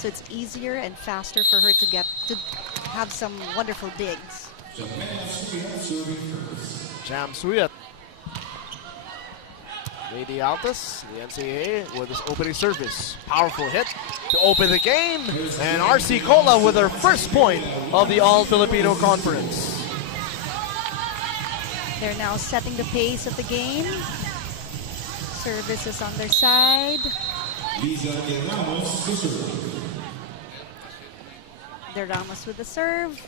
so it's easier and faster for her to have some wonderful digs. Jam Suyat. Lady Altas, the NCAA with his opening service. Powerful hit to open the game. And RC Cola with her first point of the All-Filipino Conference. They're now setting the pace of the game. Service is on their side. De Ramos with the serve.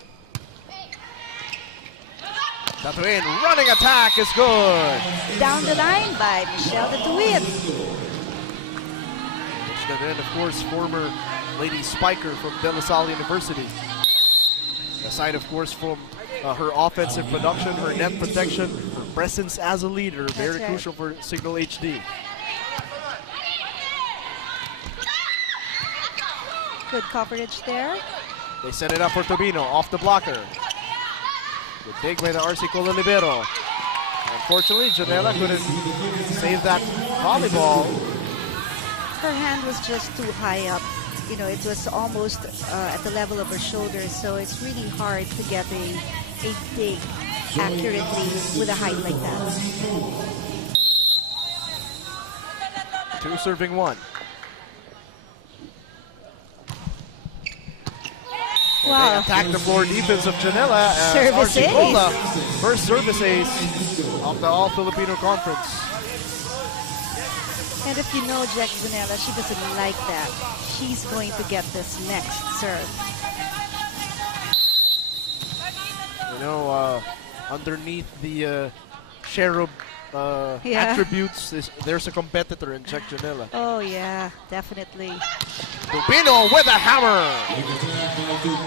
Tatuin running attack is good. Down the line by Michelle Tatuin. Tatuin, of course, former lady spiker from De La Salle University. Aside, of course, from her offensive production, her net protection, her presence as a leader, very crucial for Cignal HD. Good coverage there. They set it up for Tobino, off the blocker. Good dig by the RC Cola libero. Unfortunately, Janela couldn't save that volleyball. Her hand was just too high up. You know, it was almost at the level of her shoulders, so it's really hard to get a dig accurately with a height like that. 2 serving 1. Wow. They attack the floor defense of Janela as Service RC Cola, ace. first service ace of the All-Filipino Conference. And if you know Jack Janela, she doesn't like that. She's going to get this next serve. You know, underneath the cherub attributes, there's a competitor in Jack Janela. Oh yeah, definitely. Tubino with a hammer.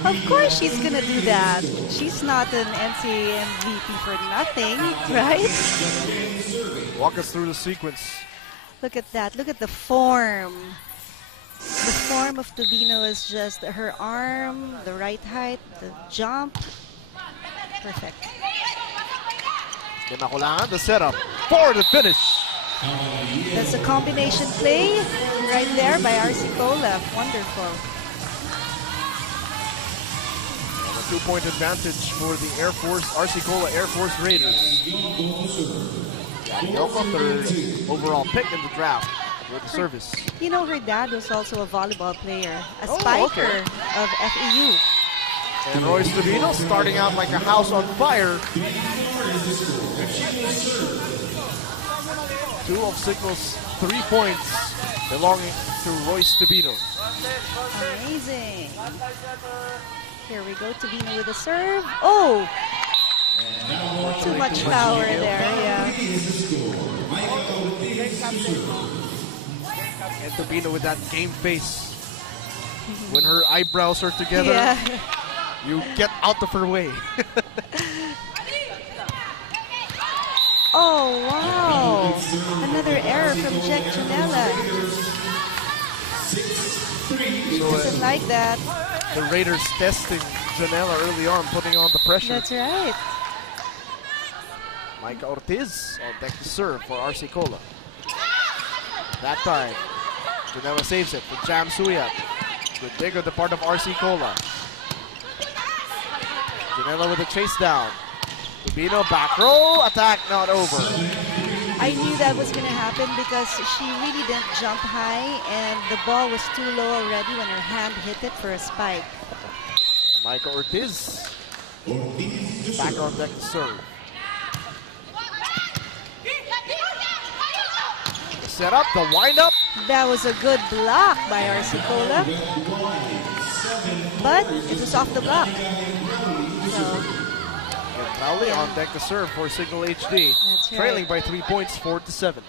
Of course she's gonna do that. She's not an NCAA MVP for nothing, right? Walk us through the sequence. Look at that. Look at the form. The form of Tubino is just her arm, the right height, the jump. Perfect. Kinakulangan, the setup for the finish. That's a combination play right there by RC Cola. Wonderful. And a 2-point advantage for the Air Force, RC Cola Air Force Raiders. Yoko, third overall pick in the draft with the service. You know, her dad was also a volleyball player, a spiker of FEU. And Royce Tubino starting out like a house on fire. 2 of Cignal's 3 points belonging to Royce Tubino. Amazing. Here we go, Tubino with a serve. Oh! Too much power there, yeah. And Tubino with that game face. When her eyebrows are together, you get out of her way. Oh, wow. Another error from Jack Janela. Doesn't like that. The Raiders testing Janela early on, putting on the pressure. That's right. Micah Ortiz on deck to serve for RC Cola. That time, Janela saves it with Jam Suyat. Good dig on the part of RC Cola. Janela with a chase down. Tubino back row, attack not over. I knew that was going to happen because she really didn't jump high and the ball was too low already when her hand hit it for a spike. Micah Ortiz back on deck to serve. The setup, the windup. That was a good block by RC Cola, but it was off the block. So. Crowley on deck to serve for Cignal HD. That's right. Trailing by 3 points, 4-7.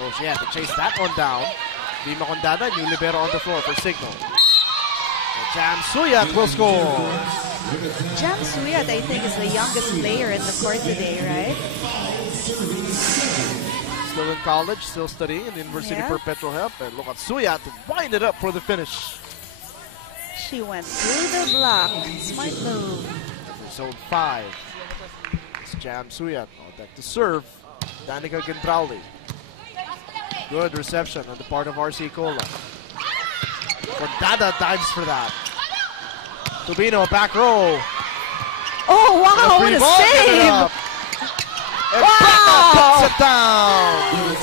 Oh, she had to chase that one down. Di Macondada, new libero on the floor for Cignal. And Jam Suyat will score. Jam Suyat, I think, is the youngest player in the court today, right? Still in college, still studying in the University of Perpetual Help. And look at Suyat to wind it up for the finish. She went through the block. Smart move. Zone 5. It's Jam Suyat on deck to serve. Danica Gintrauli. Good reception on the part of RC Cola. Dada dives for that. Tubino, back row. Oh, wow, what a save! And Wow! Braca puts it down.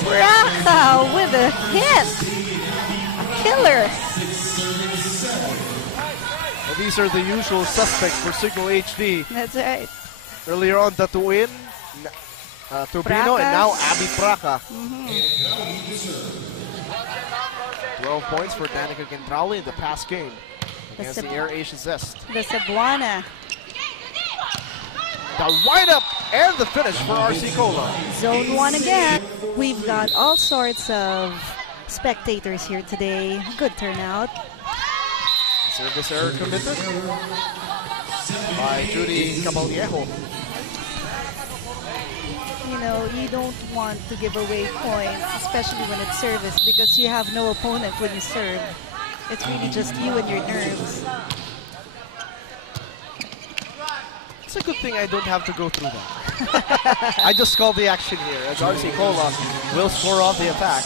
Braca with a hit. A killer. And these are the usual suspects for Cignal HD. That's right. Earlier on, Datuin, Tubino, and now Abby Braca. 12 points for Danica Gendrauli in the past game against the Air Asia Zest. The Cebuana. The wind-up and the finish for RC Cola. Zone 1 again. We've got all sorts of spectators here today. Good turnout. Service error committed by Judy Caballero. You know, you don't want to give away points, especially when it's service, because you have no opponent when you serve. It's really just you and your nerves. It's a good thing I don't have to go through that. I just call the action here as RC Cola will score off the attack.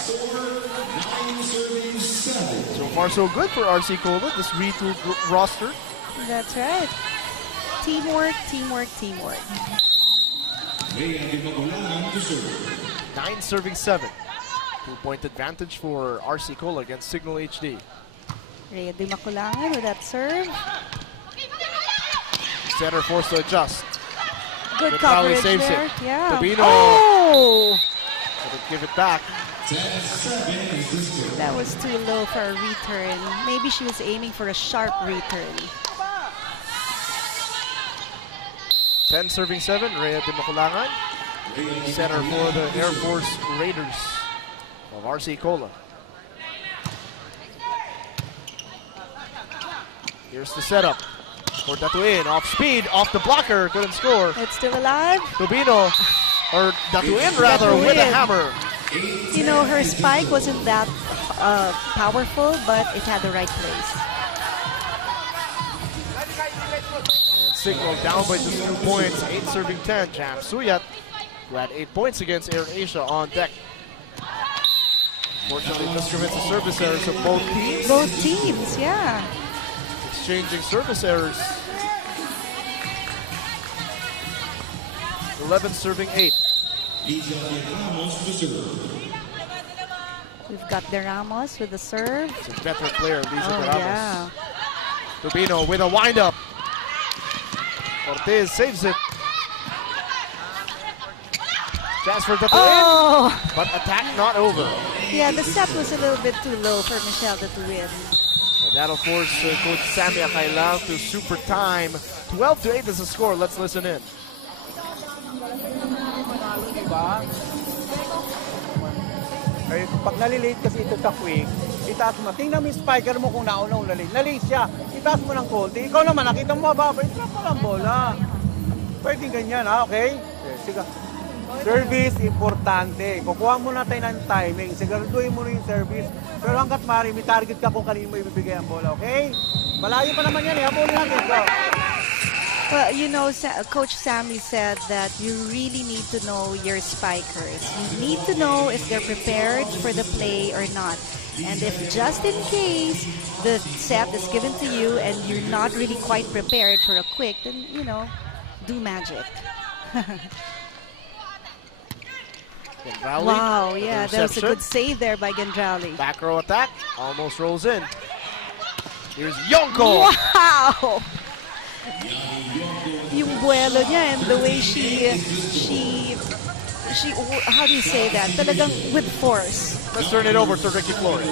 So far so good for RC Cola, this retooled roster. That's right. Teamwork, teamwork, teamwork. 9 serving 7. 2-point advantage for RC Cola against Cignal HD. Rhea Di Maculangan with that serve. Center forced to adjust. Good But coverage saves there. it. Yeah. Tubino. Oh! Give it back. That was too low for a return. Maybe she was aiming for a sharp return. 10 serving 7, Rhea Di Maculangan. Center for the Air Force Raiders of RC Cola. Here's the setup for Datuin. Off speed, off the blocker, couldn't score. It's still alive. Tubino, or Datuin rather, with a hammer. You know, her spike wasn't that powerful, but it had the right place. And Cignal down by just 2 points, 8 serving 10. Jam Suyat, who had 8 points against Air Asia on deck. Fortunately, just commits the service errors of both teams. Both teams, yeah. Exchanging service errors. 11 serving 8. We've got De Ramos with the serve. It's a veteran player, Lisa De Ramos. Yeah. Tubino with a wind-up. Ortiz saves it. Chance for Datuin, Oh! but attack not over. Yeah, the set was a little bit too low for Michelle Datuin. And that'll force Coach Sammy Akailaw to super time. 12-8 is the score. Let's listen in. Ay, pag nalilate kasi ito sa quick, itaas mo. Tingnan mo yung spiker mo kung nauna nalate. Nalate siya, itaas mo ng konti. Ikaw naman, nakita mo mababa, itrap mo lang bola. Pwede ganyan, ha? Okay? Sige. Service, importante. Kukuha mo na tayo ng timing. Siguraduhin mo na yung service. Pero hanggat maaari, may target ka kung kanino mo ibibigay ang bola, okay? Malayo pa naman yan, habulin natin. Go. Well, you know, Coach Sammy said that you really need to know your spikers. You need to know if they're prepared for the play or not. And if just in case the set is given to you and you're not really quite prepared for a quick, then, you know, do magic. Wow, yeah, that was a good save there by Gendrauli. Back row attack, almost rolls in. Here's Yonko. Wow! Yung buelo niya and the way she, how do you say that? Talagang with force. Let's turn it over to Ricky Flores.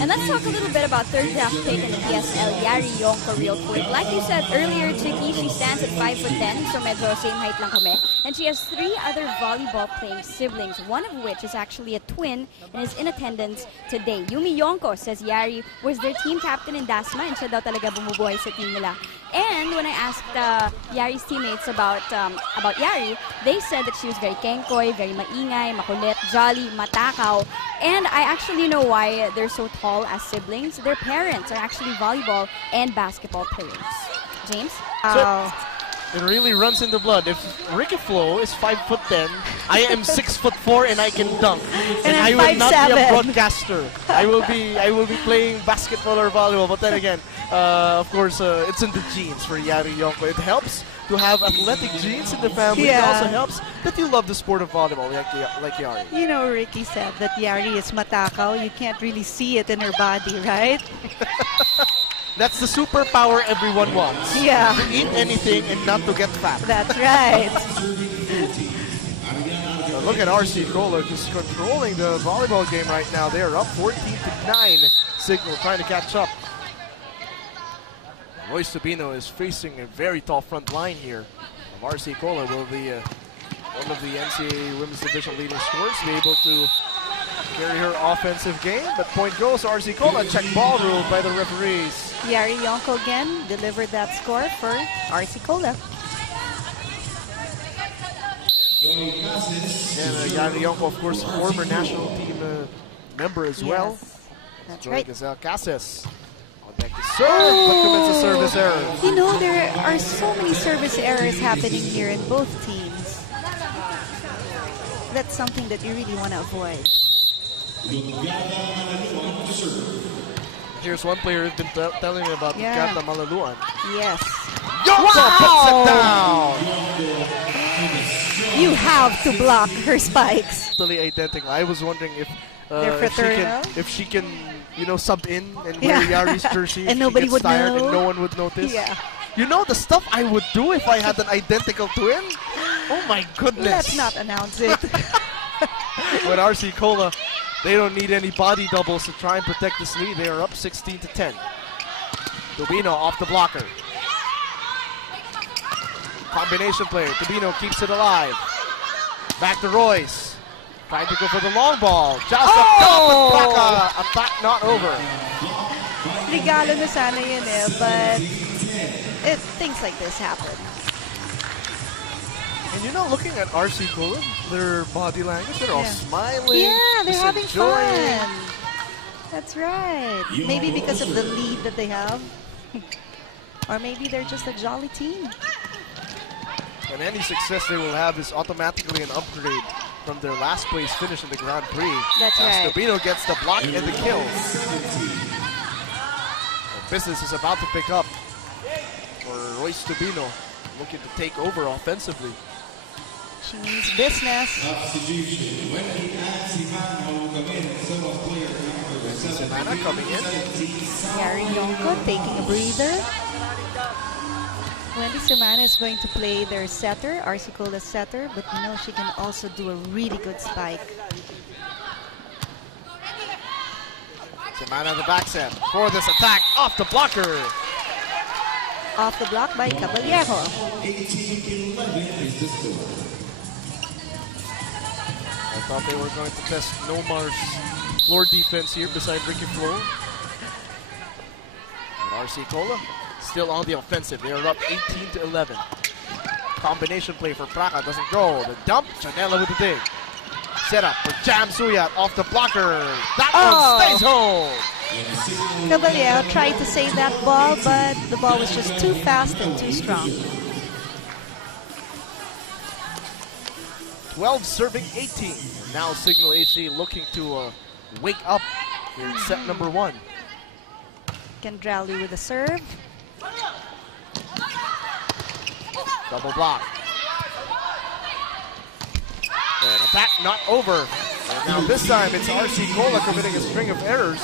And let's talk a little bit about third draft pick in the PSL, Yari Yonko, real quick. Like you said earlier, Chicky, she stands at 5'10", so medyo same height lang kami. And she has 3 other volleyball-playing siblings, one of which is actually a twin and is in attendance today. Yumi Yonko says Yari was their team captain in Dasma and siya daw talaga bumubuhay sa team nila. And when I asked Yari's teammates about Yari, they said that she was very kengkoy, very maingay, makulit, jolly, matakaw. And I actually know why they're so tall as siblings. Their parents are actually volleyball and basketball players. James? Wow. It really runs in the blood. If Ricky Flo is 5'10", I am 6'4" and I can dunk. And I I'm will not be a 5'7". broadcaster. I will be playing basketball or volleyball. But then again, of course, it's in the genes for Yari Yonko. It helps to have athletic genes in the family. Yeah. It also helps that you love the sport of volleyball like Yari. You know, Ricky said that Yari is matakaw. You can't really see it in her body, right? That's the superpower everyone wants. Yeah. To eat anything and not to get fat. That's right. Look at RC Cola just controlling the volleyball game right now. They are up 14-9. Cignal trying to catch up. Royce Tubino is facing a very tall front line here. RC Cola will be one of the NCAA Women's Division leading scorers, be able to carry her offensive game. But point goes to RC Cola. Check ball ruled by the referees. Yari Yonko again delivered that score for RC Cola. And Yari Yonko, of course, former national team member as well. That's Joy right. Gazelle Cases on deck to serve, but commits a service error. You know, there are so many service errors happening here in both teams. That's something that you really want to avoid. Here's one player who's been telling me about Yeah. Gata Malaluan. Yes. Yonko puts it down! You have to block her spikes. Totally identical. I was wondering if They're fraternal? if she can, you know, sub in and Yeah. wear Yari's jersey. And if she nobody gets would tired know. and no one would notice. Yeah. You know the stuff I would do if I had an identical twin? Oh my goodness. Let's not announce it. With RC Cola, they don't need any body doubles to try and protect this lead. They are up 16-10. Tubino off the blocker. Combination play. Tubino keeps it alive. Back to Royce. Trying to go for the long ball. Just up top with Braca. Attack not over. Regalo na sana yun eh, but things like this happen. And you know, looking at RC Cola, their body language, they're all smiling. Yeah, they're just having enjoying. fun. That's right. Maybe because of the lead that they have. Or maybe they're just a jolly team. And any success they will have is automatically an upgrade from their last place finish in the Grand Prix. That's as right. Tubino gets the block and the kill. Business is about to pick up for Royce Tubino, looking to take over offensively. She means business. Savannah coming in. Yari Yonko taking a breather. Wendy Sermana is going to play their setter, RC Cola's setter, but you know she can also do a really good spike. Savannah the back set for this attack off the blocker. Off the block by Caballero. I thought they were going to test Nomar's floor defense here beside Ricky Flo. And RC Cola still on the offensive. They are up 18-11. Combination play for Braca doesn't go. The dump, Chanela with the dig. Set up for Jam Suyat off the blocker. That one stays home. Caballero tried to save that ball, but the ball was just too fast and too strong. 12 serving 18. Now Cignal HC looking to wake up here in set number 1. Kendrali with a serve. Double block. And attack not over. And now this time it's RC Cola committing a string of errors.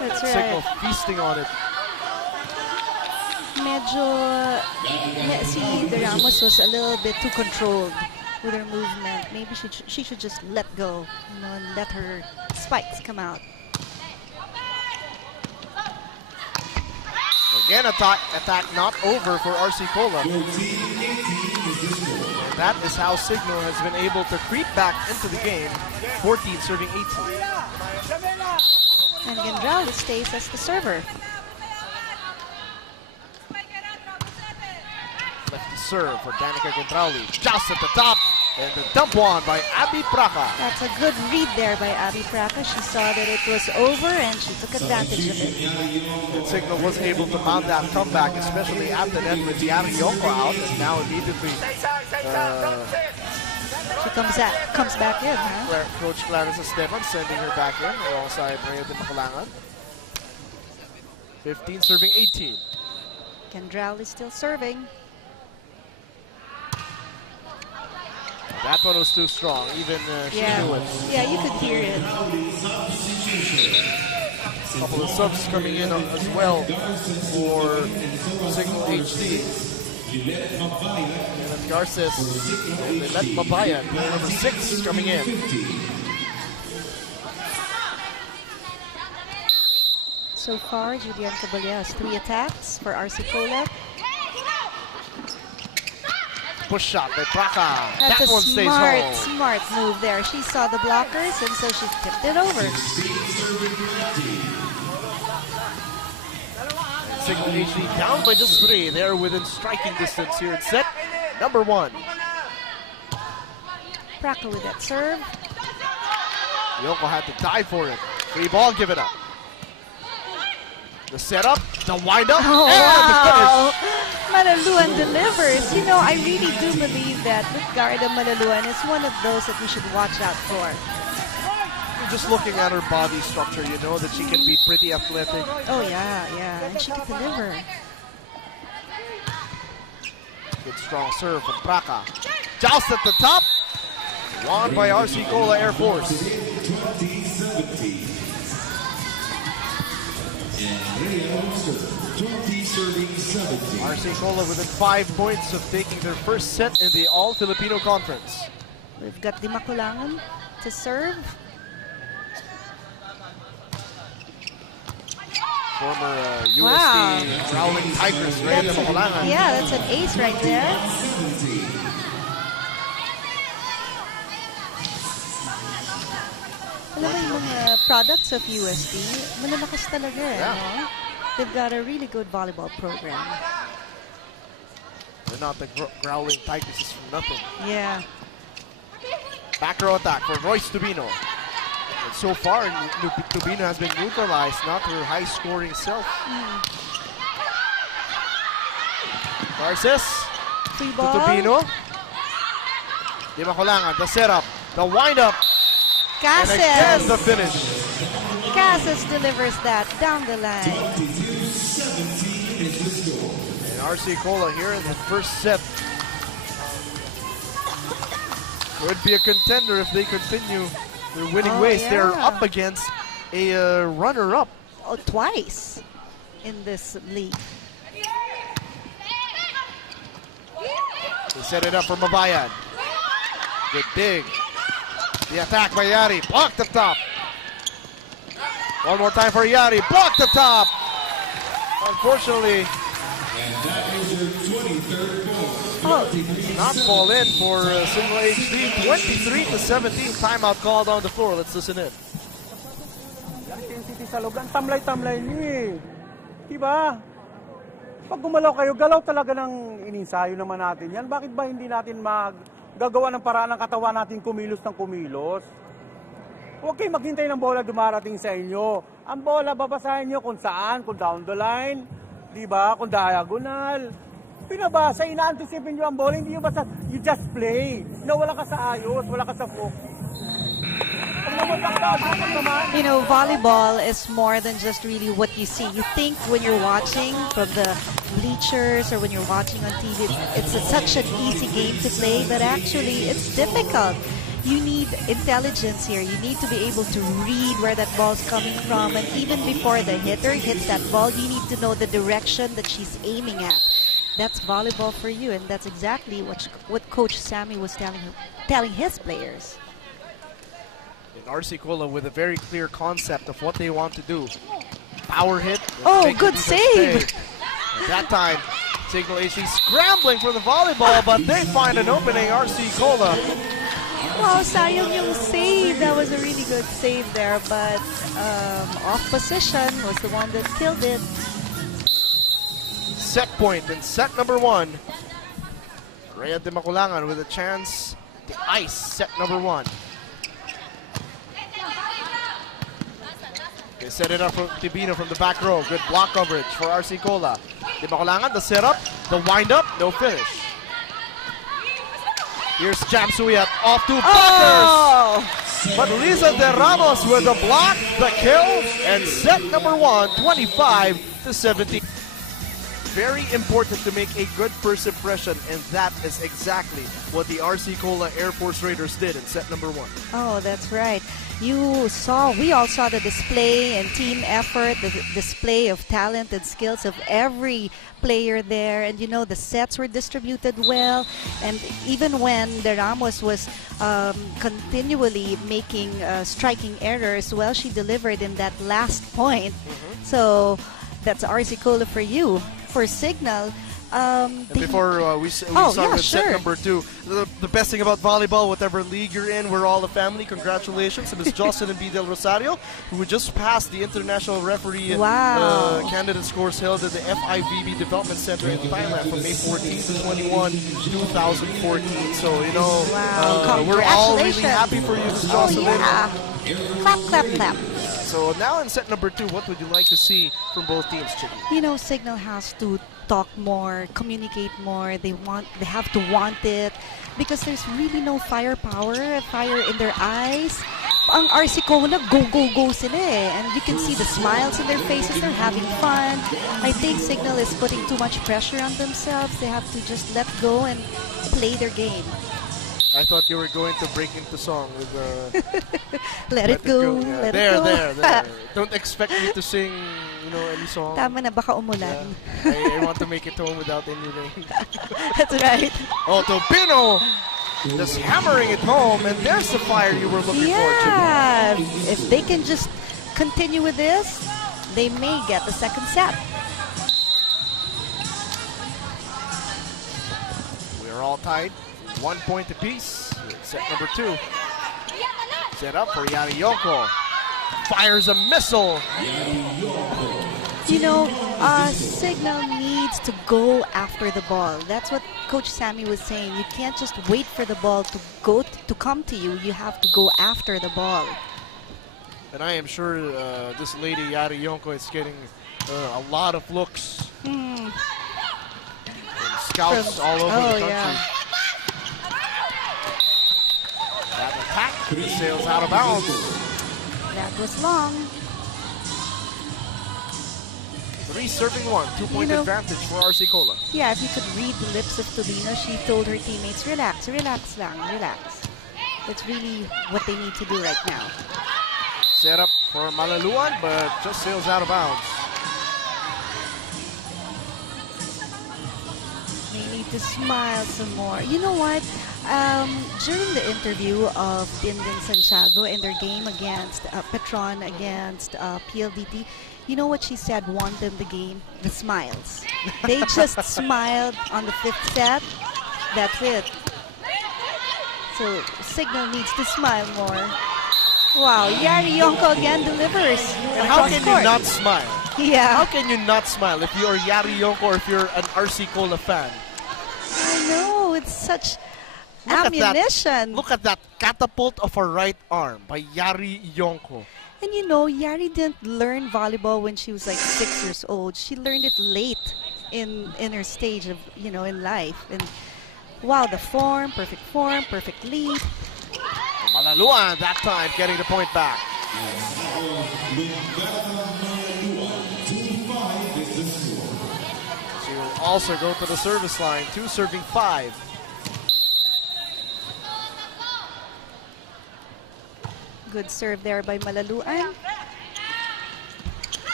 That's Cignal right. feasting on it. Si De Ramos was a little bit too controlled with her movement. Maybe she should just let go, you know, and let her spikes come out. Again, attack not over for RC Cola. And that is how Cignal has been able to creep back into the game. 14 serving 18. And Kendrali stays as the server. Lefty serve for Danica Kendrali. Just at the top. And the dump one by Abby Praca. That's a good read there by Abby Praca. She saw that it was over and she took advantage of it. And Cignal was able to mount that comeback, especially at the net with Yari Yonko out. And now immediately She comes back in, huh? Coach Clarence Esteban sending her back in alongside Rhea de Macalangan. 15 serving 18. Kendral is still serving. That one was too strong, even she knew it. Yeah, you could hear it. A couple of subs coming in as well for Cignal HD. And Garces and Let Mabayan, number 6, coming in. So far, Julian Caballero has 3 attacks for RC Cola. Push shot by Praca. That's that a one stays home. smart move there. She saw the blockers and so she tipped it over. Cignal HD down by just 3. They're within striking distance here in set number 1. Praca with that serve. Yoko had to die for it. Free ball, give it up. The setup, the windup, Oh, and wow. the finish. Malaluan delivers. You know, I really do believe that Ricardo Malaluan is one of those that we should watch out for. Just looking at her body structure, you know that she can be pretty athletic. Oh, yeah. And she can deliver. Good strong serve from Praca. Joust at the top. Won by RC Cola Air Force. RC Cola within 5 points of taking their first set in the All-Filipino Conference. We've got Di Maculangan to serve. Former USD Growling Tigers, Rhea de Macalangan. Yeah, that's an ace right there. Alam mo yung mga products of USD, malalakas talaga eh, no? They've got a really good volleyball program. They're not the Growling Tigers, it's from nothing. Yeah. Back row attack for Royce Tubino. And so far, Tubino has been neutralized, not her high-scoring self. Garces Free to ball. Tubino. Di Macalangan, the setup, the wind-up, and again the Casas. finish. Casas delivers that down the line. And RC Cola here in the first set could be a contender if they continue their winning ways. Yeah. They're up against a runner-up. Oh, twice in this league. They set it up for Mabayan. Good dig. The attack by Yari. Blocked the top. One more time for Yari. Blocked the top. Unfortunately, not fall in for Cignal HD. 23-17. Timeout called on the floor. Let's listen in. Intensity sa loob. Ang tamlay-tamlay niyo eh. Diba? Pag gumalaw kayo, galaw talaga ng ininsayo naman natin yan. Bakit ba hindi natin gagawa ng paraan ng katawan natin kumilos ng kumilos? Huwag kayo maghintay ng bola dumarating sa inyo. Ang bola, babasahin nyo kung saan, kung down the line, di ba? Kung diagonal. Pinabasa, ina-anticipate nyo ang bola, hindi nyo basta, you just play. Na wala ka sa ayos, wala ka sa focus. You know, volleyball is more than just really what you see. You think when you're watching from the bleachers or when you're watching on TV, it's such an easy game to play, but actually it's difficult. You need intelligence here. You need to be able to read where that ball's coming from, and even before the hitter hits that ball, you need to know the direction that she's aiming at. That's volleyball for you, and that's exactly what Coach Sammy was telling his players. And RC Cola with a very clear concept of what they want to do. Power hit. Oh, good save! At that time, Cignal HD scrambling for the volleyball, but they find an opening. RC Cola. Wow, sayang yung save. That was a really good save there, but off position was the one that killed it. Set point in set number 1. Rhea de Maculangan with a chance the ice, set number 1. They set it up from Tibino from the back row. Good block coverage for RC Cola. Di Bakulangan, the setup, the wind up, no finish. Here's Jam Suyat off to blockers. But Liza De Ramos with the block, the kill, and set number 1, 25-17. Very important to make a good first impression, and that is exactly what the RC Cola Air Force Raiders did in set number 1. Oh, that's right. We all saw the display and team effort, the display of talent and skills of every player there. And the sets were distributed well. And even when De Ramos was continually making striking errors, well, she delivered in that last point. So that's RC Cola for you. For Cignal, before we start with set number 2, the best thing about volleyball, whatever league you're in, we're all a family. Congratulations to Ms. Jocelyn B. Del Rosario, who just passed the international referee candidate scores held at the FIVB Development Center in Thailand from May 14 to 21, 2014. So, we're all really happy for you, Ms. Jocelyn. Yeah. Clap, clap, clap. So now in set number 2, what would you like to see from both teams, Chicky? Cignal has to talk more, communicate more. They have to want it because there's really no fire in their eyes. Ang RC Cola, go sila eh. And you can see the smiles in their faces. They're having fun. I think Cignal is putting too much pressure on themselves. They have to just let go and play their game. I thought you were going to break into song with Let it go. Yeah. Let it go. There. Don't expect me to sing, any song. Tama na, baka umulan. Yeah. I want to make it home without any rain. That's right. Oh, Tobino just hammering it home, and there's the fire you were looking for. Yeah, if they can just continue with this, they may get the second set. We're all tied. 1 point apiece. Set number 2. Set up for Yari Yoko. Fires a missile. Cignal needs to go after the ball. That's what Coach Sammy was saying. You can't just wait for the ball to come to you. You have to go after the ball. And I am sure this lady Yari Yoko is getting a lot of looks. And scouts all over the country. Yeah. That attack sails out of bounds. That was long. 3 serving 1, 2-point advantage for RC Cola. Yeah, if you could read the lips of Tobino, she told her teammates, relax lang, relax. That's really what they need to do right now. Set up for Malaluan, but just sails out of bounds. They need to smile some more. You know what? During the interview of Tindin Santiago in their game against Petron against PLDT, you know what she said won them the game? The smiles. They just smiled on the 5th set. That's it. So Cignal needs to smile more. Wow, Yari Yonko again delivers. And how can you not smile? Yeah. How can you not smile if you're Yari Yonko or if you're an RC Cola fan? I know, it's such ammunition. Look at that catapult of her right arm by Yari Yonko. And Yari didn't learn volleyball when she was like 6 years old. She learned it late in her stage of, in life. And wow, the perfect lead. Malaluan that time getting the point back. She will also go to the service line, 2 serving 5. Good serve there by Malaluan.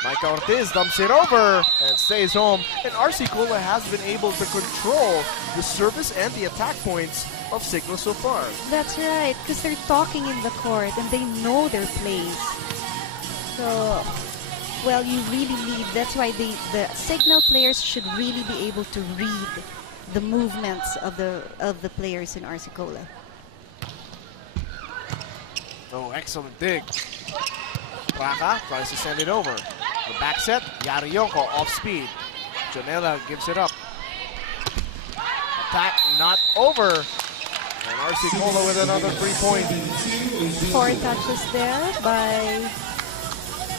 Micah Ortiz dumps it over and stays home. And RC Cola has been able to control the service and the attack points of Cignal so far. That's right, because they're talking in the court and they know their plays. So, well, you really need, that's why the Cignal players should really be able to read the movements of the players in RC Cola. Oh, excellent dig. Raka tries to send it over. The back set, Yari Yonko off speed. Janela gives it up. Attack not over. And RC Cola with another 3-point. 4 touches there by,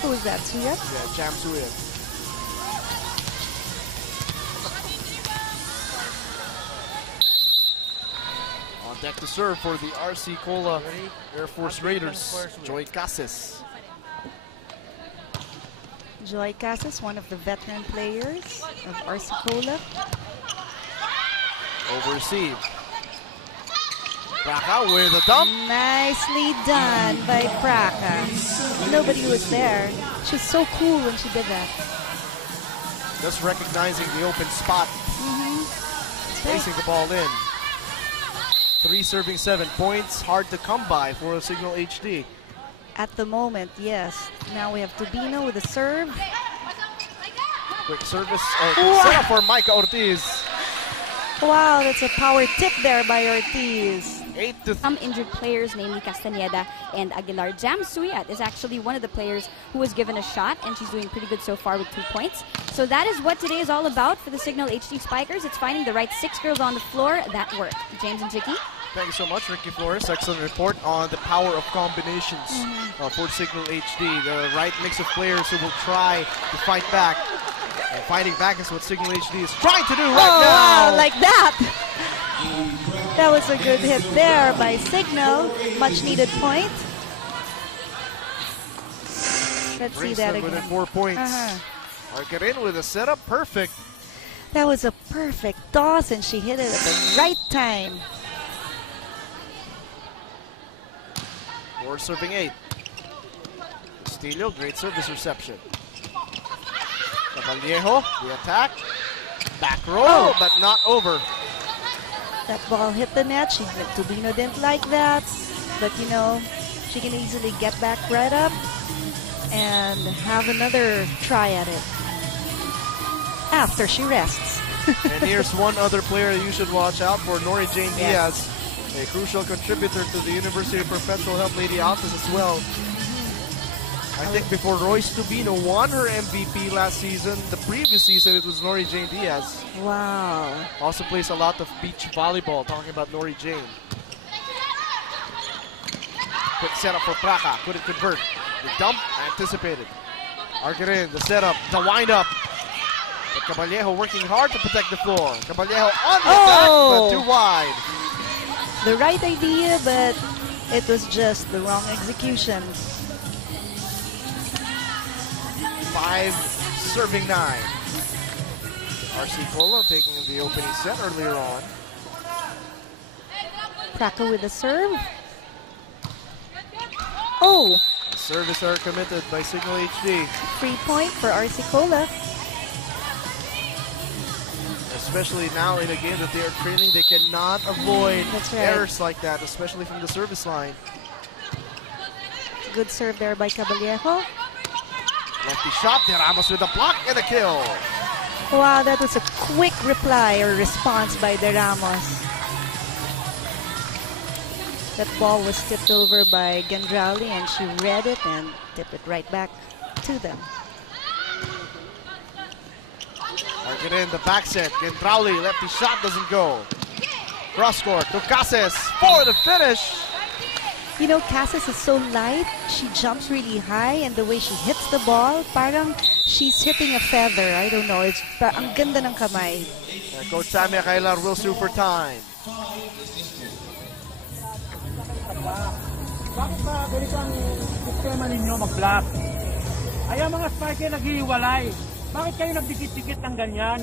who is that, Suyat? Yeah, Jam Suyat. On deck to serve for the RC Cola Air Force Raiders, Joy Cases. Joy Casas, one of the veteran players of RC Cola. Over receive. Braca with a dump. Nicely done by Braca. Nobody was there. She was so cool when she did that. Just recognizing the open spot. Placing the ball in. 3 serving 7 points. Hard to come by for a Cignal HD. At the moment, yes. Now we have Tubino with a serve. Quick service. Quick setup for Micah Ortiz. Wow, that's a power tip there by Ortiz. 8-3. Some injured players, namely Castaneda and Aguilar. Jam Suyat is actually one of the players who was given a shot, and she's doing pretty good so far with 2 points. So that is what today is all about for the Cignal HD Spikers. It's finding the right 6 girls on the floor that work. James and Chicky. Thank you so much, Ricky Flores. Excellent report on the power of combinations for Cignal HD. The right mix of players who will try to fight back. And fighting back is what Cignal HD is trying to do right now. Wow, like that. That was a good hit there by Cignal. Much needed point. Let's see that again. Within 4 points. Arcarin with a setup, perfect. That was a perfect toss, and she hit it at the right time. 4 serving 8. Castillo, great service reception. Vallejo, the attack. Back row, but not over. That ball hit the net. Tubino didn't like that. But, you know, she can easily get back right up and have another try at it after she rests. And here's one other player you should watch out for, Nori Jane Diaz, a crucial contributor to the University Perpetual Help Lady Office as well. I think before Royce Tubino won her MVP last season, the previous season it was Nori Jane Diaz. Wow. Also plays a lot of beach volleyball, talking about Nori Jane. Quick setup for Braca, couldn't convert. The dump, anticipated. Arcarin, the setup, the wind-up. But Caballejo working hard to protect the floor. Caballejo on the attack, but too wide. The right idea, but it was just the wrong execution. 5 serving 9. RC Cola taking the opening set earlier on. Braca with the serve. Oh! The service are committed by Cignal HD. 3 point for RC Cola. Especially now in a game that they are trailing, they cannot avoid errors like that, especially from the service line. Good serve there by Caballejo. Lefty shot, De Ramos with a block and a kill. Wow, that was a quick reply or response by De Ramos. That ball was tipped over by Gandrali, and she read it and tipped it right back to them. Arcarin, the back set. Gandrali, lefty shot doesn't go. Cross court to Cases for the finish. You know, Cases is so light. She jumps really high, and the way she hits the ball, parang she's hitting a feather. I don't know. It's ang ganda ng kamay. Coach Sammy Kailar will super time. Bakit ba ganito ang sistema ninyo mag-block? Ay, ang mga spiker naghihiwalay. Bakit kayo nagdikit-dikit ng ganyan?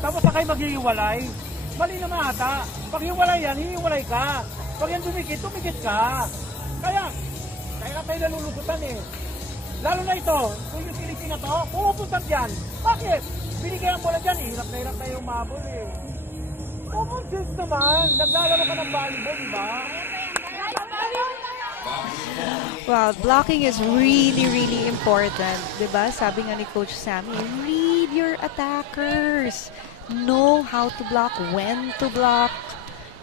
Tapos na kayo maghihiwalay? Mali naman ata. Pag hiwalay yan, hihiwalay ka. Pag yan dumikit, tumikit ka. Kaya tayo nalulugutan eh. Lalo na ito, kung yung Philippine na to, pumupuntan dyan. Bakit? Binigay ang bola dyan, hirap na yung mabol eh. Common sense naman. Naglalaro ka ng volleyball, di ba? Wow, blocking is really, really important. Diba? Sabi nga ni Coach Sammy, read your attackers. Know how to block, when to block.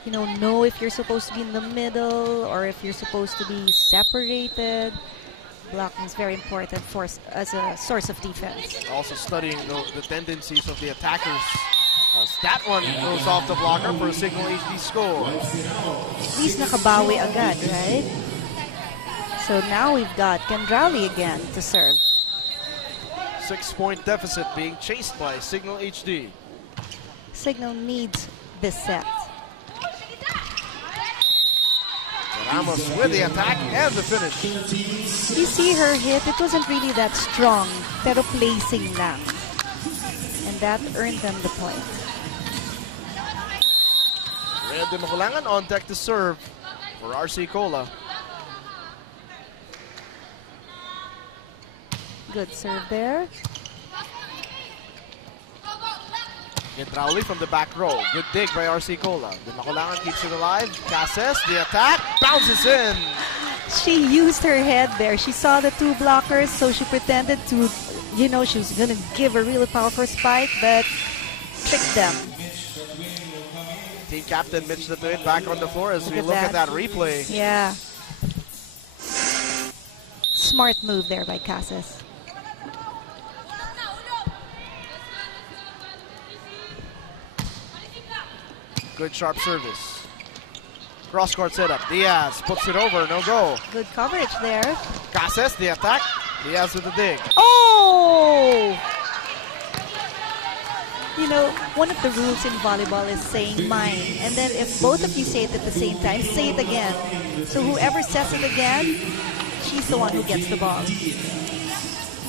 You know if you're supposed to be in the middle or if you're supposed to be separated. Blocking is very important as a source of defense. Also studying the tendencies of the attackers As that one goes off the blocker for a Cignal HD score. At least nakabawi agad, right? So now we've got Candrali again to serve. 6-point deficit being chased by Cignal HD. Cignal needs this set. Ramos with the attack and the finish. You see her hit, it wasn't really that strong, pero placing lang. And that earned them the point. Red de Magulangan on deck to serve for RC Cola. Good serve there. Candrali from the back row. Good dig by RC Cola. De Magulangan keeps it alive. Cases, the attack, bounces in. She used her head there. She saw the two blockers, so she pretended to, you know, she was going to give a really powerful spike, but tricked them. Team captain Mitch Latuin back on the floor as we look at that replay. Yeah. Smart move there by Cases. Good sharp service. Cross-court setup. Diaz puts it over, no go. Good coverage there. Cases, the attack. Diaz with the dig. Oh! You know, one of the rules in volleyball is saying mine. And then if both of you say it at the same time, say it again. So whoever says it again, she's the one who gets the ball.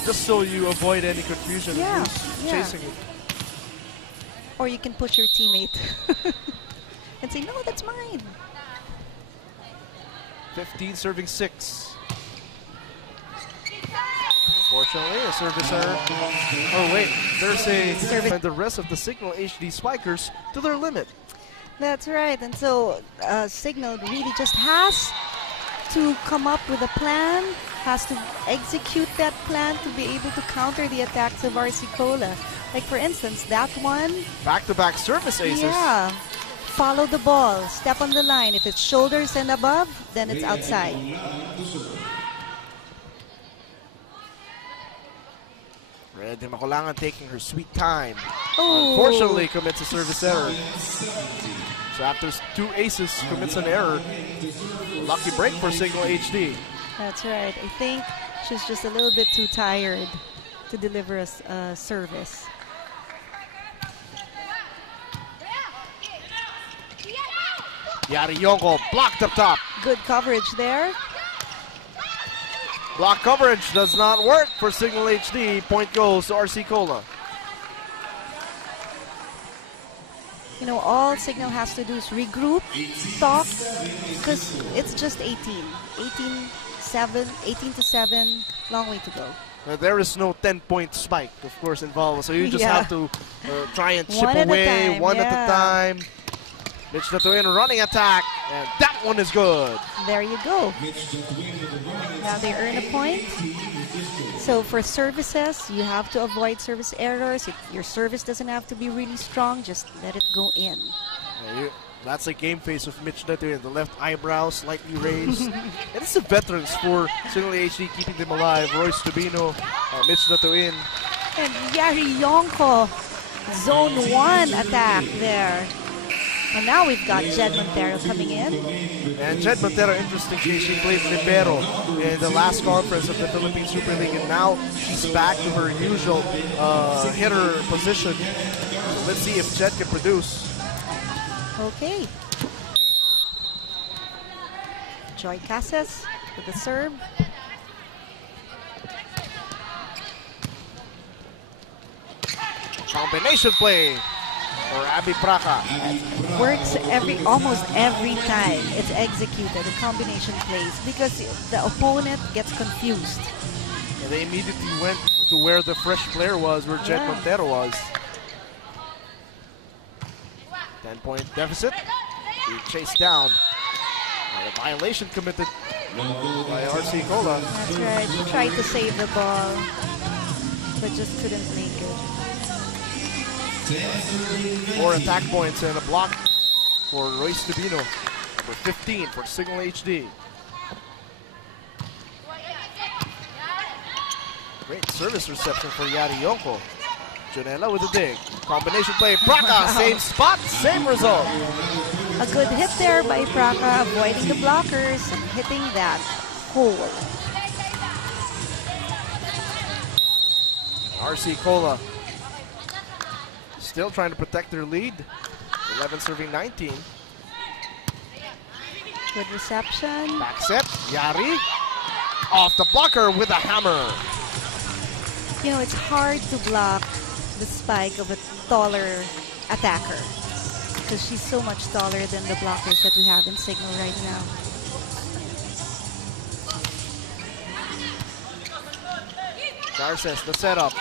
Just so you avoid any confusion. Yeah, Who's chasing it. Or you can push your teammate and say, no, that's mine. 15 serving 6. Unfortunately, a service error. Oh wait, there's a service. And the rest of the Cignal HD spikers to their limit. That's right. And so Cignal really just has to come up with a plan, has to execute that plan to be able to counter the attacks of RC Cola. Like for instance, that one. Back-to-back service aces. Yeah. Follow the ball, step on the line. If it's shoulders and above, then it's outside. Red de Magulangan taking her sweet time. Oh. Unfortunately, commits a service error. So after 2 aces, commits an error. Lucky break for Cignal HD. That's right. I think she's just a little bit too tired to deliver a service. Yari Yonko blocked up top. Good coverage there. Block coverage does not work for Cignal HD. Point goes to RC Cola. You know, all Cignal has to do is regroup, talk, because it's just 18. 18 to 7, long way to go. There is no 10-point spike, of course, involved. So you just have to try and chip One away one at a time. Mitch Latuin running attack, and that one is good. There you go. Now they earn a point. So for services, you have to avoid service errors. If your service doesn't have to be really strong, just let it go in. That's a game face of Mitch Latuin. The left eyebrow slightly raised. And it's the veterans for Cignal HD keeping them alive. Royce Tubino, Mitch Latuin. And Yari Yonko, zone 1 attack there. And now we've got Jed Montero coming in. And Jed Montero, interesting case, she played libero in the last conference of the Philippine Superliga. And now she's back to her usual hitter position. So let's see if Jed can produce. Okay. Joy Cases with the serve. Combination play for Abby Praca. Works almost every time it's executed, the combination plays, because the opponent gets confused. And they immediately went to where the fresh player was, where Jed Montero was. 10-point deficit. Being chased down. And a violation committed by RC Cola. That's right. She tried to save the ball, but just couldn't make it. 4 attack points and a block for Royce Tubino. Number 15 for Cignal HD. Great service reception for Yari Yonko. Janela with a dig. Combination play. Braca, same spot, same result. A good hit there by Braca, avoiding the blockers and hitting that hole. RC Cola still trying to protect their lead. 11 serving 19. Good reception. Back set. Yari. Off the blocker with a hammer. You know, it's hard to block the spike of a taller attacker because she's so much taller than the blockers that we have in Cignal right now. Garces, the setup.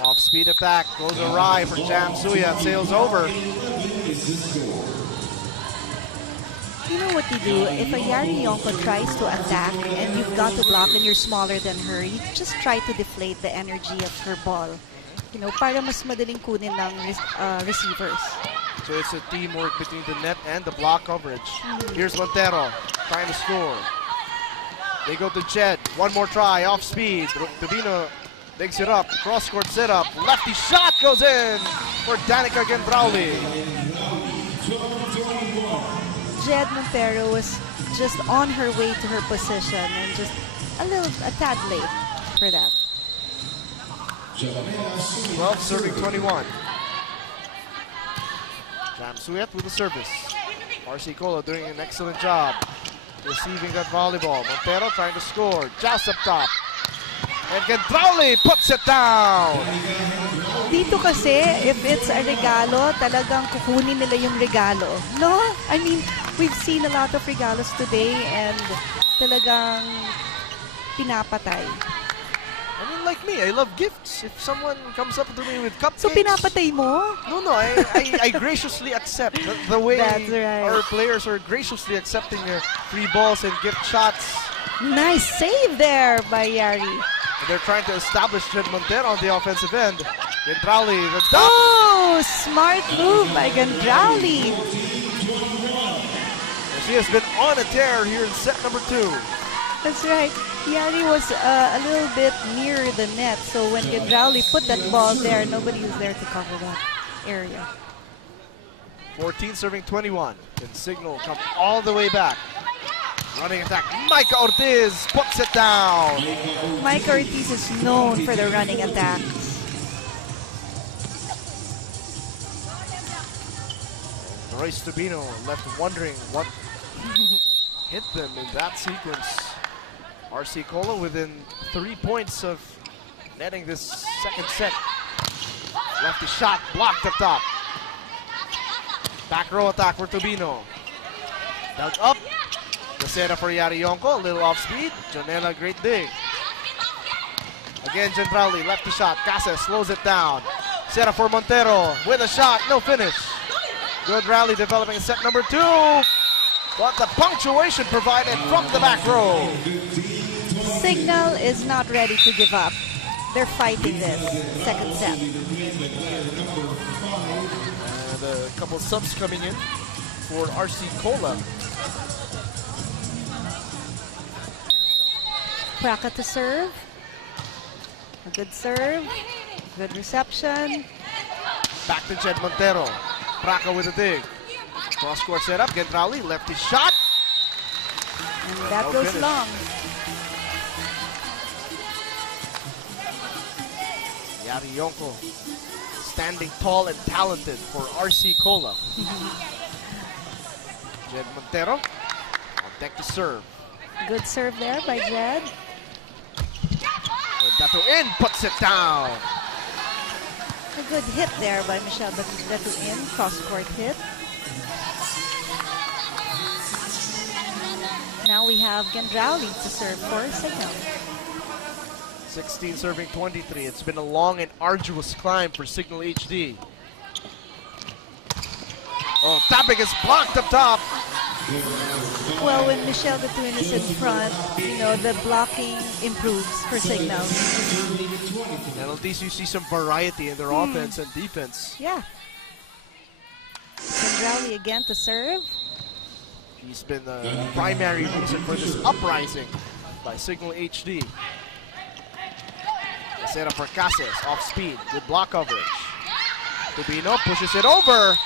Off-speed attack. Goes awry for Jam Suya. Sails over. You know what you do? If a Yari Yonko tries to attack and you've got to block and you're smaller than her, you just try to deflate the energy of her ball. You know, para mas madaling kunin ng receivers. So it's a teamwork between the net and the block coverage. Here's Montero trying to score. They go to Jed. One more try. Off speed. Tubino digs it up. Cross court setup. Lefty shot goes in for Danica Gendrauli. Jed Montero was just on her way to her position and just a tad late for that. 12 serving 21. Jam Suyat with the service. RC Cola doing an excellent job receiving that volleyball. Montero trying to score. Joust up top. And Gendrauli puts it down. Dito kasi, if it's a regalo, talagang kukunin nila yung regalo. No? I mean, we've seen a lot of regalos today and talagang pinapatay. I mean, like me, I love gifts. If someone comes up to me with cupcakes... So pinapatay mo? No, I graciously accept the way That's right. our players are graciously accepting their free balls and gift shots. Nice save there by Yari. And they're trying to establish Jed Montero on the offensive end. Gendrauli, the dunk. Oh, smart move by Gendrauli. She has been on a tear here in set number 2. That's right. Yari was a little bit near the net, so when Gendrauli put that ball there, nobody was there to cover that area. 14 serving 21. And Cignal come all the way back. Running attack. Micah Ortiz puts it down. Micah Ortiz is known for the running attacks. Royce Tubino left wondering what hit them in that sequence. RC Cola within 3 points of netting this second set. Lefty shot blocked up top. Back row attack for Tubino. Dug up. The setup for Yari Yonko, a little off speed. Janela, great dig. Again, Gendrauli, lefty shot. Casa slows it down. Setup for Montero with a shot, no finish. Good rally developing in set number 2. But the punctuation provided from the back row. Cignal is not ready to give up. They're fighting this second set. And a couple subs coming in for RC Cola. Braca to serve. A good serve. Good reception. Back to Jed Montero. Braca with a dig. Cross court setup. Gendrauli, lefty shot. And that No goes finish. long. Yari Yonko standing tall and talented for RC Cola. Jed Montero on deck to serve. Good serve there by Jed. And Dato In puts it down. A good hit there by Michelle Betuin. Cross-court hit. Now we have Gendrauli to serve for Cignal. 16 serving 23. It's been a long and arduous climb for Cignal HD. Oh, Tapik is blocked up top. Well, when Michelle Betuin is in front, you know, the blocking improves for Cignal. And at least you see some variety in their offense and defense. Yeah. Gendrauli again to serve. He's been the primary reason for this uprising by Cignal HD. The Set up for Cases, off speed, good block coverage. Tubino pushes it over.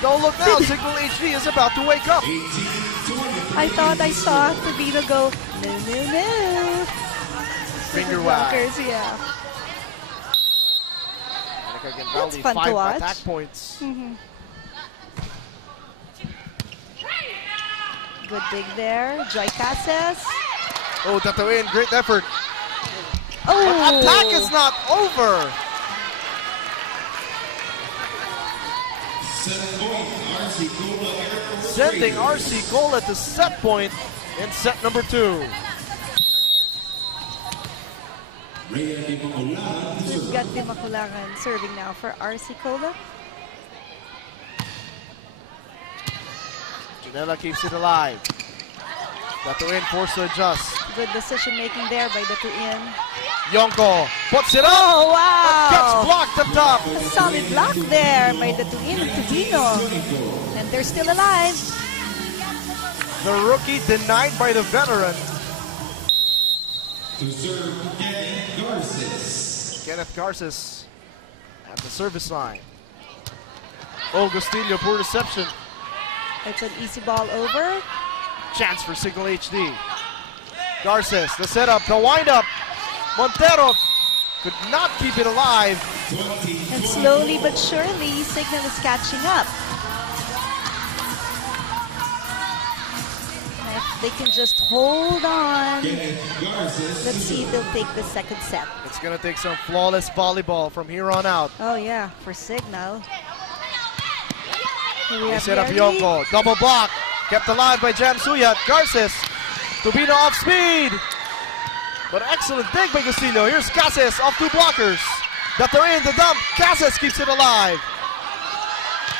Don't look now, Cignal HD is about to wake up. I thought I saw Tubino go, no. Finger wag. Blockers, yeah. That's fun to 5 watch. attack points. Good dig there. Joy Cases. Oh, Tatawin, great effort. Oh! But attack is not over. Sending RC Cola to set point in set number 2. We've got Di Maculangan serving now for RC Cola. Janela keeps it alive. Datuin forced to adjust. Good decision making there by Datuin. Yonko puts it up. Oh, wow! Gets blocked up top. A solid block there by Datuin and Tubino. And they're still alive. The rookie denied by the veteran. To serve Kenneth Garces. Kenneth Garces at the service line. Oh, Gustillo, poor reception. It's an easy ball over. Chance for Cignal HD. Garces, the setup, the windup. Montero could not keep it alive. And slowly but surely, Cignal is catching up. And if they can just hold on, let's see if they'll take the second set. It's going to take some flawless volleyball from here on out. Oh yeah, for Cignal. Here we They have set up Yerli. Yonko, double block. Kept alive by Jam Suyat. Garces, Tubino off speed. But excellent dig by Gustillo. Here's Cases off 2 blockers. Datuin, the dump. Cases keeps it alive.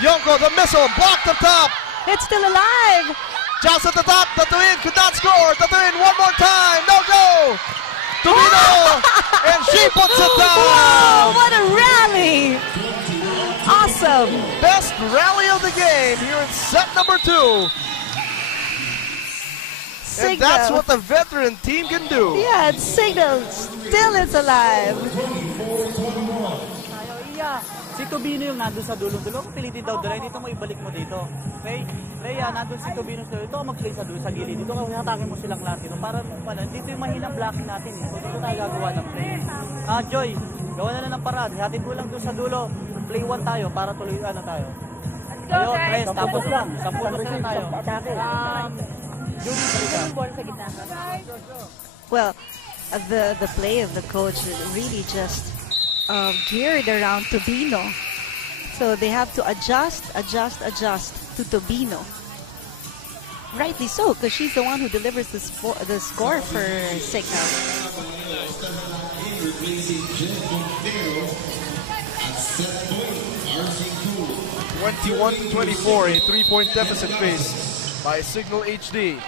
Yonko, the missile, blocked up top. It's still alive. Just at the top, Datuin could not score. Datuin one more time, no go. Tubino, and she puts it Whoa, down. what a rally. Awesome. Best rally of the game here in set number 2. And that's what the veteran team can do. Yeah, and Cignal still is alive. Si Tubino yung nandun sa dulo-dulo. Pilitin daw dala. Dito mo ibalik mo dito. Rhea, nandun si Tubino sa dulo. Ito mag-play sa dulo, sa gilid. Dito kasi hatakin mo silang lahat dito. Para dito yung mahinang blocking natin. So dito tayo gagawa ng play. Joy, gawa na ng paraan. Hatid mo lang doon sa dulo. Play 1 tayo para tuloy tayo. Let's go, Ayun, guys. press. Tapos lang. 10 na tayo. Well, the play of the coach really just geared around Tubino. So they have to adjust to Tubino. Rightly so, because she's the one who delivers the score for Cignal. 21-24, a 3-point deficit faced by Cignal HD.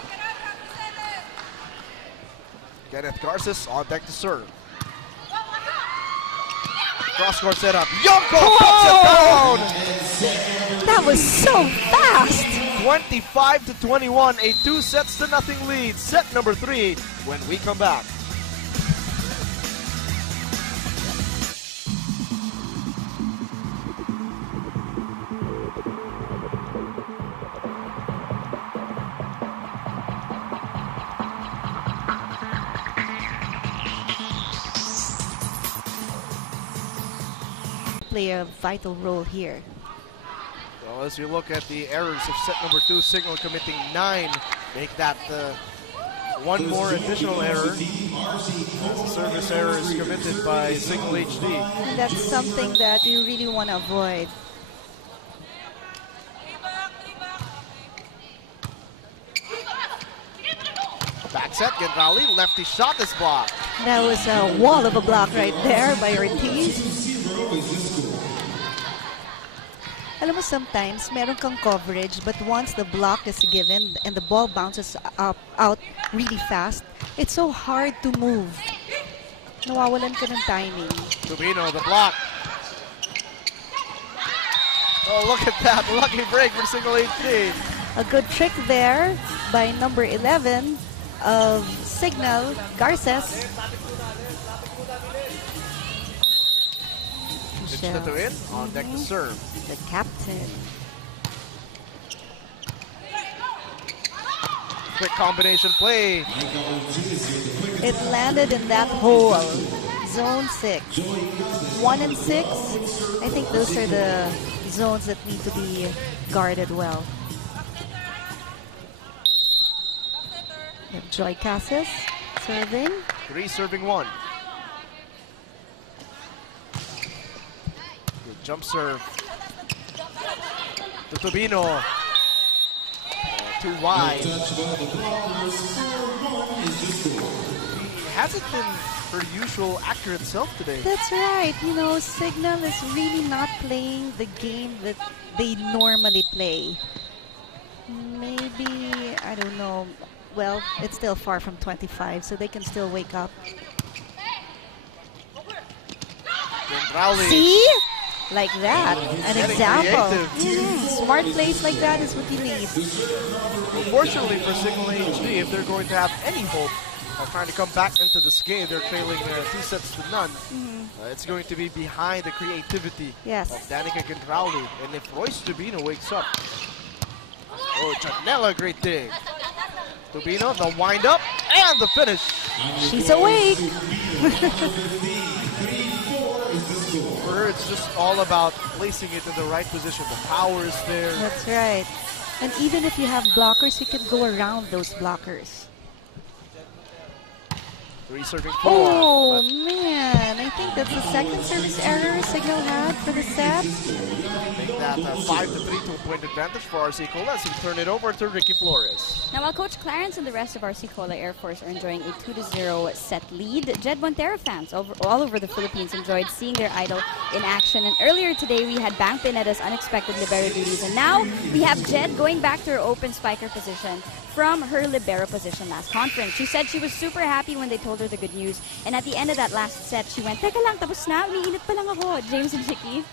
Kenneth Garces on deck to serve. Cross-court setup. Yonko puts it down! That was so fast! 25-21, a 2-0 lead. Set number 3 when we come back. Play a vital role here. Well, as you look at the errors of set number 2, Cignal committing 9, make that one more additional error. As the service error is committed by Cignal HD. And that's something that you really want to avoid. Back set, Gendrali, lefty shot is blocked. That was a wall of a block right there by Ortiz. Alam mo, sometimes meron kang coverage, but once the block is given and the ball bounces out really fast, it's so hard to move. Nawawalan ka ng timing. Tubino, the block. Oh, look at that. Lucky break for Cignal HD. A good trick there by number 11 of Cignal, Garces. Pitch to in, on deck to serve. The captain. Quick combination play. It landed in that hole. Zone 6. 1 and 6. I think those are the zones that need to be guarded well. We have Joy Casas serving. 3 serving 1. Good jump serve. To Tobino. Too wide. Hasn't been her usual accurate self today. That's right. You know, Cignal is really not playing the game that they normally play. Maybe, I don't know. Well, it's still far from 25, so they can still wake up. See? Like that. An example. Smart plays like that is what you need. Unfortunately for Cignal HD, if they're going to have any hope of trying to come back into this game, they're trailing 2 sets to none. It's going to be behind the creativity of Danica Gindrauli. And if Royce Tobino wakes up, oh, Janela, great dig. Tobino, the wind up and the finish. She's awake. For her, it's just all about placing it in the right position. The power is there. That's right. And even if you have blockers, you can go around those blockers. 3 serving 4. Oh, man. I think that's the second service error Cignal had for the set. Make that 5-3 2-point advantage for RC Cola as we turn it over to Ricky Flores. Now, while Coach Clarence and the rest of RC Cola Air Force are enjoying a 2-0 set lead, Jed Montero fans all over the Philippines enjoyed seeing their idol in action. And earlier today, we had Bang Pineda's unexpected libero duties. And now, we have Jed going back to her open spiker position from her libero position last conference. She said she was super happy when they told her the good news. And at the end of that last set, she went, "Teka lang, tapos na, umiinit pa lang ako." James and Chicky.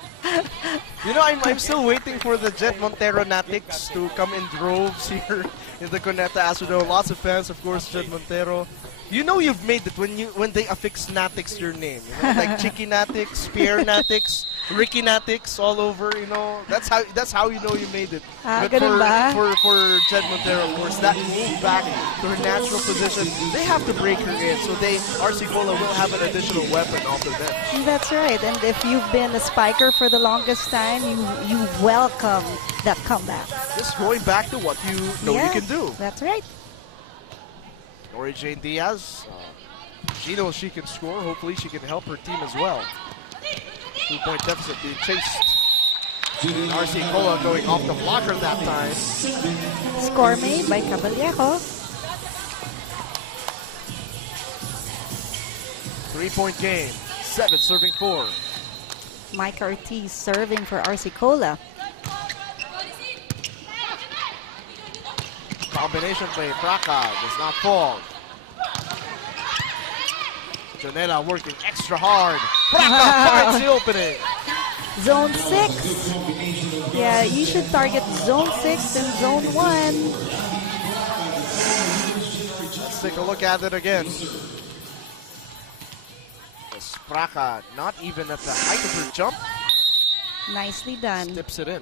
You know, I'm still waiting for the Jed Montero Natics to come in droves here in the Cuneta Astrodome. Lots of fans, of course, Jed Montero. You know you've made it when they affix Natics to your name. You know? Like Chicky Natics, Pierre Natics, Ricky Natics, all over. You know, that's how you know you made it. But for Jed Montero, of course, that move back to her natural position, they have to break her in. So RC Cola will have an additional weapon off the bench. That's right. And if you've been a spiker for the longest time, you welcome that comeback. Just going back to what you know you can do. That's right. Nori Jane Diaz, she knows she can score. Hopefully she can help her team as well. 2-point deficit being chased. RC Cola going off the blocker that time. Score made by Caballero. 3-point game. 7 serving 4. Mike Ortiz serving for RC Cola. Combination play. Praca does not fall. Janela working extra hard. Praca finds the opening. Zone 6. Yeah, you should target Zone 6 and Zone 1. Let's take a look at it again. Praca not even at the height of her jump. Nicely done. Tips it in.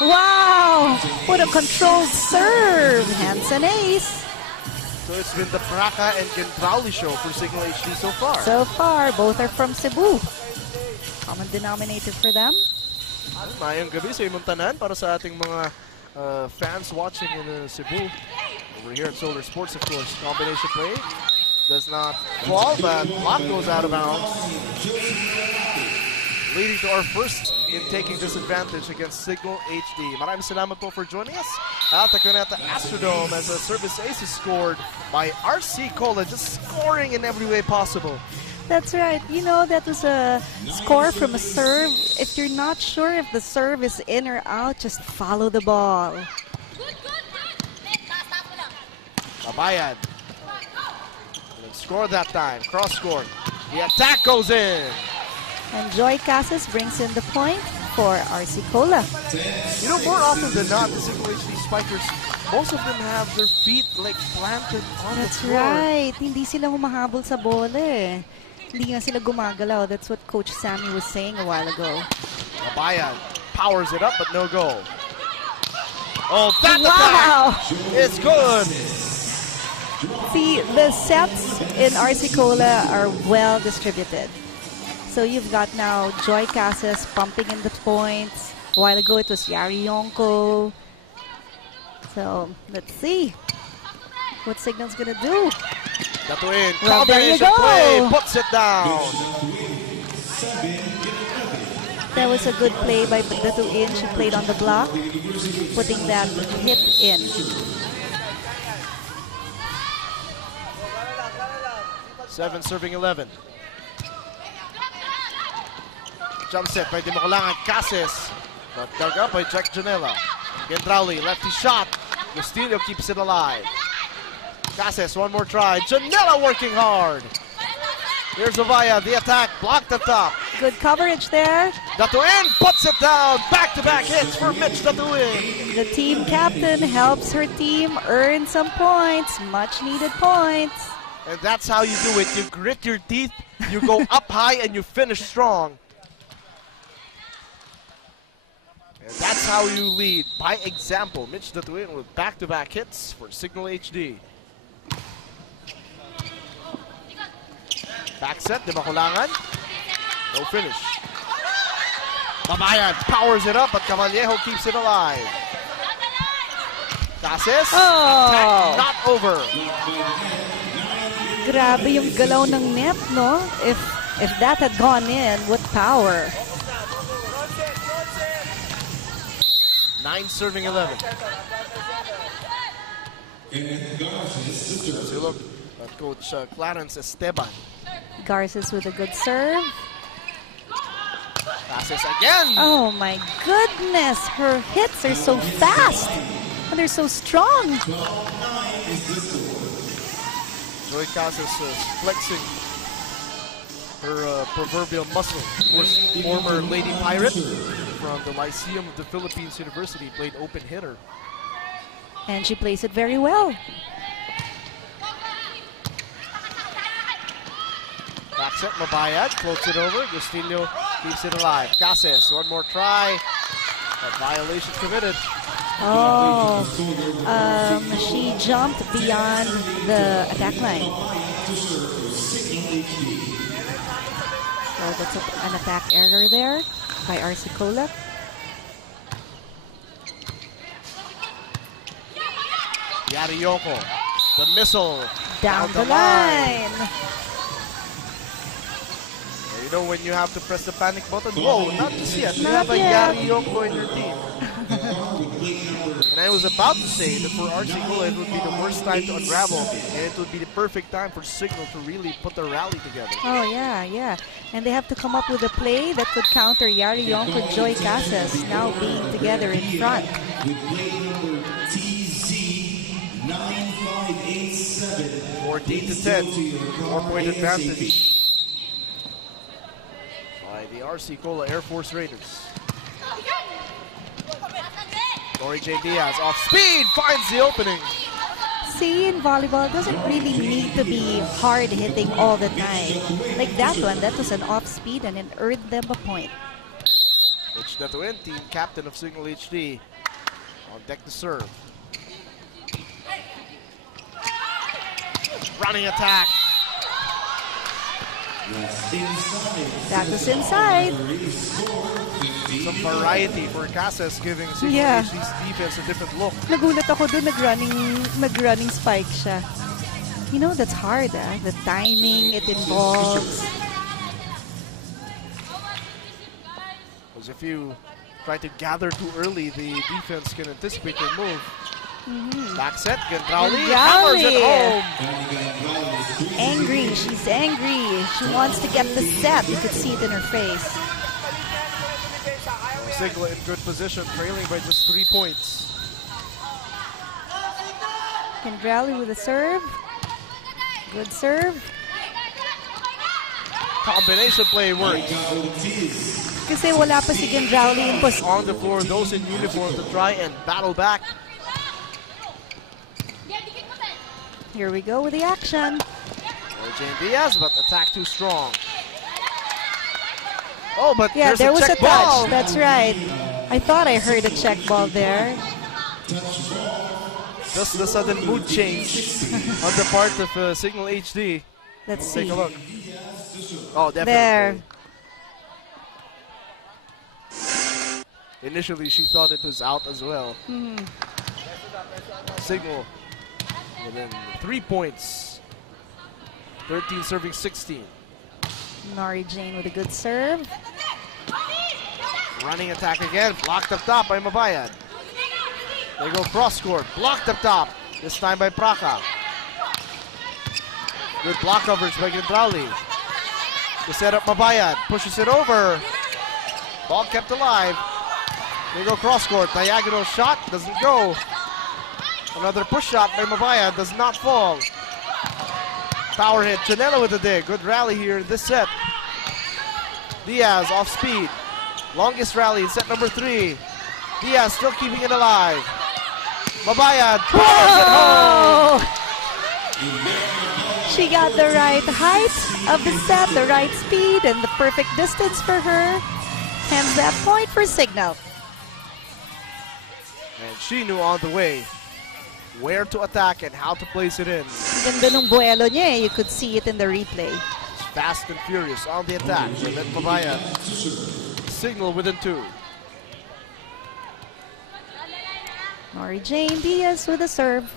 Wow! What a controlled serve! Hansen ace. So it's been the Praca and Gindrauli show for Cignal HD so far. So far, both are from Cebu. Common denominator for them. Mayong gabi sa Imuntanan para sa ating mga fans watching in Cebu. Over here at Solar Sports, of course. Combination play. Does not fall, but block goes out of bounds. Leading to our first in taking this advantage against Cignal HD. Maraming salamat po for joining us at the Cuneta Astrodome as a service ace is scored by RC Cola, just scoring in every way possible. That's right. You know, that was a score from a serve. If you're not sure if the serve is in or out, just follow the ball. Babayad. Score that time. Cross score. The attack goes in. And Joy Casas brings in the point for RC Cola. You know, more often than not, the Cignal HD Spikers, most of them have their feet like planted on That's the floor. right. Hindi sila humahabol sa bola eh. Hindi nga sila gumagalaw. That's what Coach Sammy was saying a while ago. Mabayan powers it up, but no goal. Oh, that attack is good. See, the sets in RC Cola are well distributed. So you've got now Joy Casas pumping in the points. A while ago it was Yari Yonko. So let's see what Cignal's gonna do. Datuin, Well, there you combination go. play, puts it down. That was a good play by Datuin. She played on the block, putting that hit in. Seven serving 11. Jump set by Dimokulangan, Cases. But dug up by Jack Janela. Gendrauli, lefty shot. Castillo keeps it alive. Cases, one more try. Janela working hard. Here's Ovaya, the attack, blocked at top. Good coverage there. Datuin puts it down. Back-to-back hits for Mitch Datuin. The team captain helps her team earn some points, much needed points. And that's how you do it. You grit your teeth, you go up high, and you finish strong. And that's how you lead, by example. Mitch Datuin with back-to-back hits for Cignal HD. Back set, Dimokulangan. No finish. Mabayan powers it up, but Cavallejo keeps it alive. Cases, attack not over. Grabe yung galaw ng net, no? If that had gone in, what power. 9 serving 11. As you look at Coach Clarence Esteban. Garces with a good serve. Passes again. Oh my goodness, her hits are so fast. And they're so strong. Joy Casas flexing her proverbial muscle. Of course, former Lady Pirate from the Lyceum of the Philippines University, played open hitter. And she plays it very well. Back set, Mabayad floats it over. Castillo keeps it alive. Cases, one more try. A violation committed. Oh, she jumped beyond the attack line. So that's an attack error there by RC Cola. Yari Yoko, the missile Down the line. You know when you have to press the panic button? Whoa, not just yet. You Not have a yet. Yari Yoko in your team. And I was about to say that for RC Cola it would be the worst time to unravel, and it would be the perfect time for Cignal to really put the rally together. Oh, yeah. And they have to come up with a play that could counter Yari Yonko and Joy Casas now being together in front. 14 to 10, 4-point advantage by the RC Cola Air Force Raiders. Corey J. Diaz off speed finds the opening. See, in volleyball, it doesn't really need to be hard hitting all the time. Like that one, that was an off speed and it earned them a point. Mitch Datuin, team captain of Cignal HD, on deck to serve. Running attack. That was inside. Some variety for Casas, giving Cignal HD's defense a different look. Nagulat ako doon, nag-running spike siya. You know, that's hard, the timing it involves. Because if you try to gather too early, the defense can anticipate your move. Back set, Gendrauli hammers it home. Angry, she's angry. She wants to get the set. You could see it in her face. Cignal in good position, trailing by just 3 points. Gendrauli with a serve. Good serve. Combination play works. Kasi wala pa si Gendrauli in post. On the floor, those in uniform to try and battle back. Here we go with the action. Jane Diaz, but attack too strong. Oh, but Yeah, there's there a was check a ball. touch. That's right. I thought I heard a check ball there. Just the sudden mood change on the part of Cignal HD. Let's see. Take a look. Oh, definitely. There. Initially, she thought it was out as well. Cignal within 3 points. 13 serving 16. Nori Jane with a good serve. Running attack again. Blocked up top by Mabayan. They go cross court. Blocked up top. This time by Praka. Good block coverage by Gendrali. To set up Mabayan. Pushes it over. Ball kept alive. They go cross court. Diagonal shot. Doesn't go. Another push shot by Mabayan. Does not fall. Power hit. Janela with the dig. Good rally here in this set. Diaz off speed. Longest rally in set number 3. Diaz still keeping it alive. Mabayan powers it home. She got the right height of the set, the right speed, and the perfect distance for her. Hence that point for Cignal. And she knew on the way where to attack and how to place it in. Ganda nung buelo niya, you could see it in the replay. Fast and furious on the attack. And then Mabayan. Cignal within 2. Nori Jane Diaz with a serve.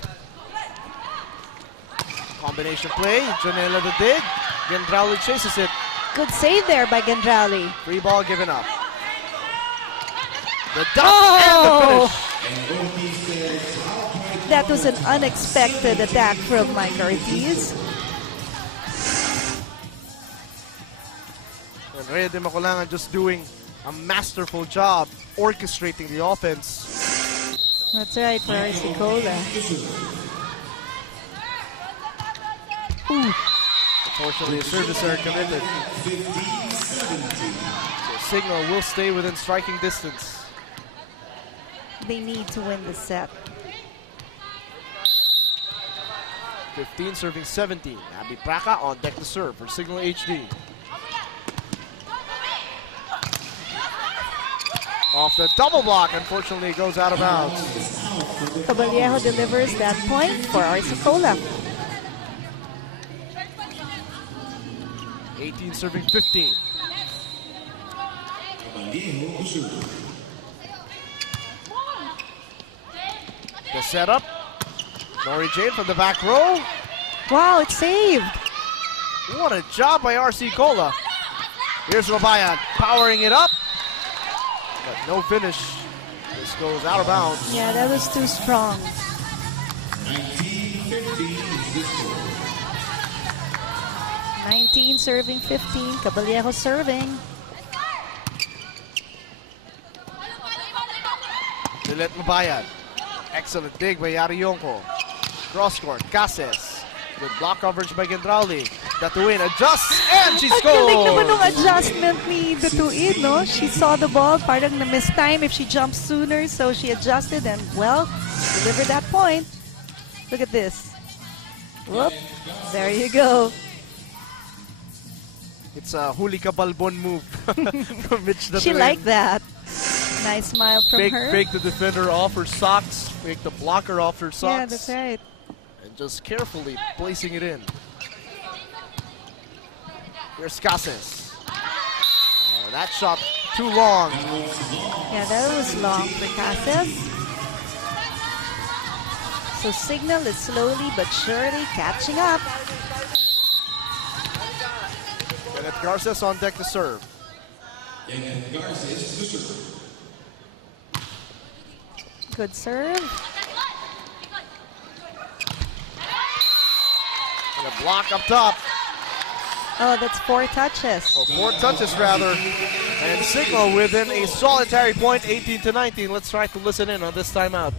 Combination play. Janela the dig. Gendrali chases it. Good save there by Gendrali. Free ball given up. The dunk and the finish. That was an unexpected attack from Mike Ortiz. And Rhea de Maculangan just doing a masterful job orchestrating the offense. That's right, for Arsicola. Unfortunately, service error committed. So Cignal will stay within striking distance. They need to win the set. 15 serving 17. Abby Praka on deck to serve for Cignal HD. Off the double block, unfortunately, it goes out of bounds. Caballero delivers that point for Arsicola. 18 serving 15. The setup. Nori Jane from the back row. Wow, it's saved. What a job by RC Cola. Here's Mabayan powering it up. But no finish. This goes out of bounds. Yeah, that was too strong. 19 serving 15. Caballero serving. Lilet Mabayan. Excellent dig by Yari Yonko. Cross court, Cases. Good block coverage by Gendrali. Datuin adjusts and she Ang galing naman scores! nung adjustment ni Datuin, no? She saw the ball, parang na-miss time if she jumped sooner, so she adjusted and, well, delivered that point. Look at this. Whoop. There you go. It's a huli ka balbon move from Mitch Datuin. She liked that. Nice smile from her. Fake the defender off her socks. Fake the blocker off her socks. Yeah, that's right. And just carefully placing it in. Here's Cases. Oh, that shot too long. Yeah, that was long for Cases. So Cignal is slowly but surely catching up. Kenneth Garces on deck to serve. Good serve. And a block up top. Oh, that's 4 touches. Oh, 4 touches rather. And Cignal within a solitary point, 18-19. Let's try to listen in on this timeout.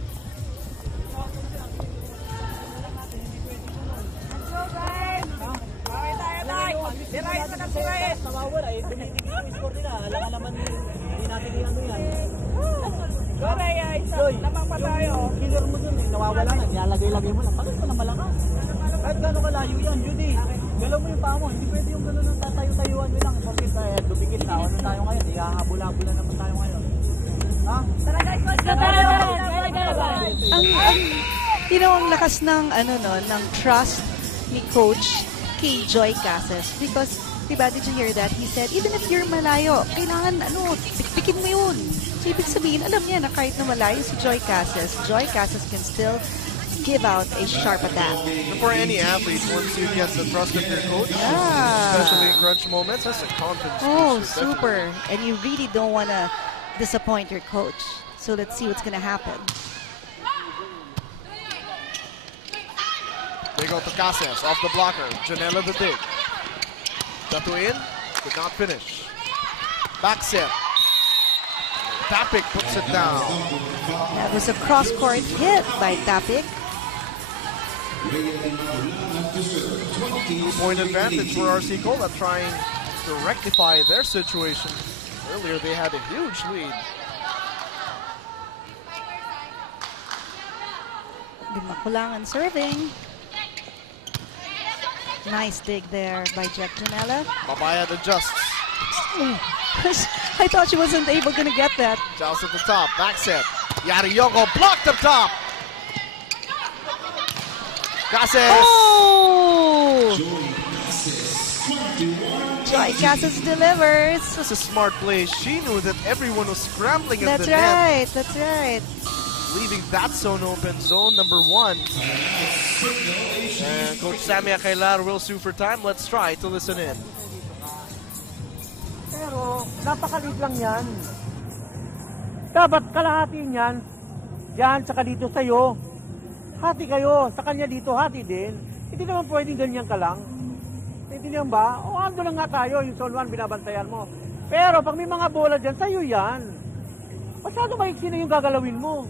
Killer mo dun, nawawala na, nilalagay-lagay mo lang. Bakit mo na malakas? Kahit gano'ng kalayo yan, Judy. Galaw mo yung paa mo. Hindi pwede yung gano'n ng tatayo-tayuan mo lang. Bakit dumikit na. Ano tayo ngayon? Ihahabula-habula naman tayo ngayon. Ha? Tara guys, ang lakas ng ng trust ni coach kay Joy Casas, because diba, did you hear that? He said, even if you're malayo, kailangan pikpikin mo yun. So ibig sabihin, alam niya na kahit na malayo si Joy Casas can still give out a sharp attack. For any athlete, once you get the trust of your coach, especially in crunch moments, that's a confidence booster, super. And you really don't want to disappoint your coach. So let's see what's going to happen. They go to Casas, off the blocker. Janela the dig. Tatuin did not finish. Back set. Tapik puts it down. That was a cross-court hit by Tapik. 2-point advantage for RC Cola, trying to rectify their situation. Earlier they had a huge lead. Dimakulangan serving. Nice dig there by Jack Janela. Babayad adjusts. I thought she wasn't able to get that. Joust at the top, back set. Yariyoko blocked up top. Casas. Oh! Joy Casas delivers. This is a smart play. She knew that everyone was scrambling at That's the net. right, that's right. Leaving that zone open, zone number 1. And Coach Sammy Akailar will sue for time. Let's try to listen in. Pero, napakalit lang yan. Dapat kalahati niyan. Yan, saka dito sa'yo. Hati kayo. Sa kanya dito, hati din. Hindi naman pwedeng ganyan ka lang. Naintindihan ba? O, ando lang nga tayo. Yung zone 1, binabantayan mo. Pero, pag may mga bola dyan, sa'yo yan. Masyado maiksi na yung gagalawin mo.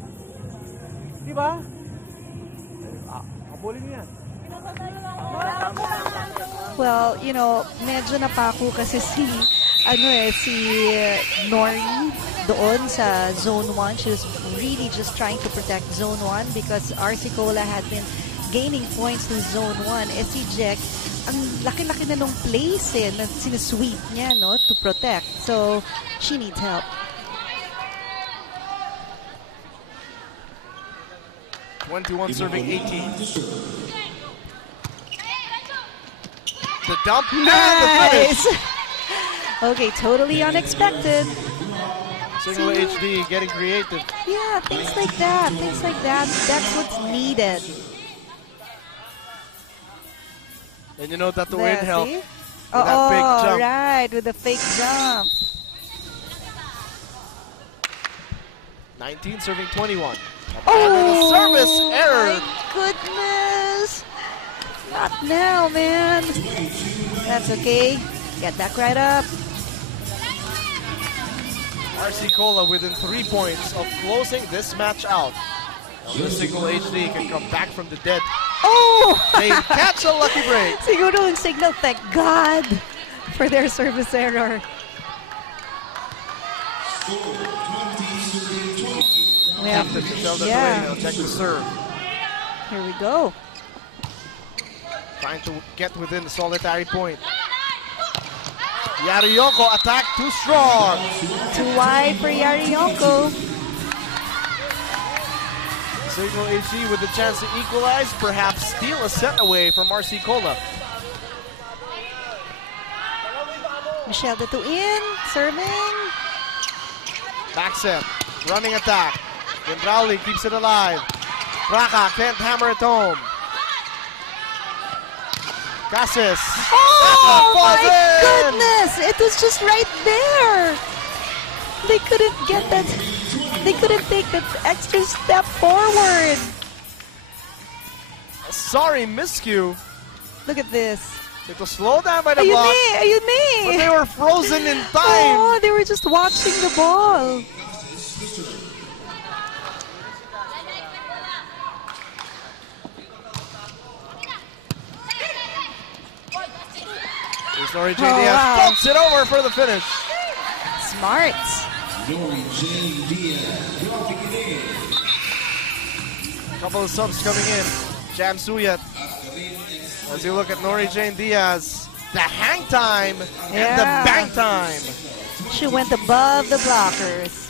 Di ba? Kabulin mo yan. Well, medyo napako kasi si Nori doon sa Zone 1. She was really just trying to protect Zone 1 because RC Cola had been gaining points to Zone 1. Si Jack, ang laki-laki na nung place na sinusweep niya, to protect. So, she needs help. 21 serving 18. The dump and the finish. Okay, totally unexpected. Cignal HD getting creative. Yeah, things like that. That's what's needed. And you know that the wind helped See? with that big jump. Right, with the fake jump. 19 serving 21. Oh, service error. My goodness. Not now, man. That's okay. Get back right up. RC Cola within 3 points of closing this match out. The Cignal HD can come back from the dead. Oh! They catch a lucky break. Siguro yung Cignal, thank God for their service error. Captain Michelle Datuino, check the serve. Here we go. Trying to get within the solitary point. Yariyoko attack too strong. Too wide for Yariyoko. Cignal HD with the chance to equalize, perhaps steal a set away from RC Cola. Michelle Datuin, serving. Back set, running attack. Gendrauli keeps it alive. Raka can't hammer it home. Casas. Oh my in. goodness! It was just right there. They couldn't get that. They couldn't take that extra step forward. Sorry, miscue. Look at this. It was slowed down by the Ayun block. Ayun But they were frozen in time. Oh, they were just watching the ball. Nori J. Diaz floats it over for the finish. Smart. Nori J. Diaz. Couple of subs coming in. Jam Suyat As you look at Nori Jane Diaz, the hang time and the Yeah. bang time. She went above the blockers.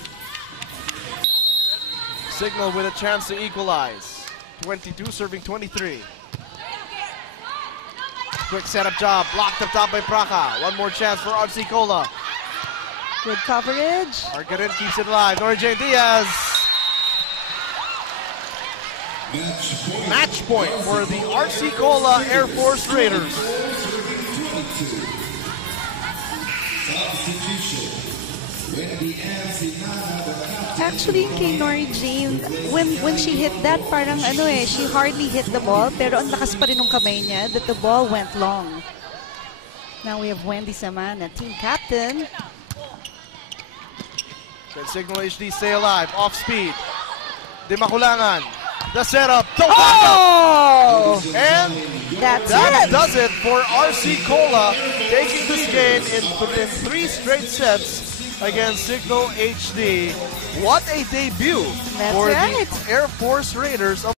Cignal with a chance to equalize. 22 serving 23. Quick setup job, blocked up top by Praca. One more chance for RC Cola. Good coverage. Argarin keeps it alive. Nori Jane Diaz. Match point for the RC Cola Air Force Raiders. Actually, kay Nori Jane, when she hit that, parang she hardly hit the ball, pero ang lakas pa rin ng kamay niya that the ball went long. Now we have Wendy Samana, team captain. Can Cignal HD stay alive? Off speed. Di makulangan. The setup. The Oh! And That's that it! does it for RC Cola, taking this game in 3 straight sets against Cignal HD. What a debut That's for right. the Air Force Raiders of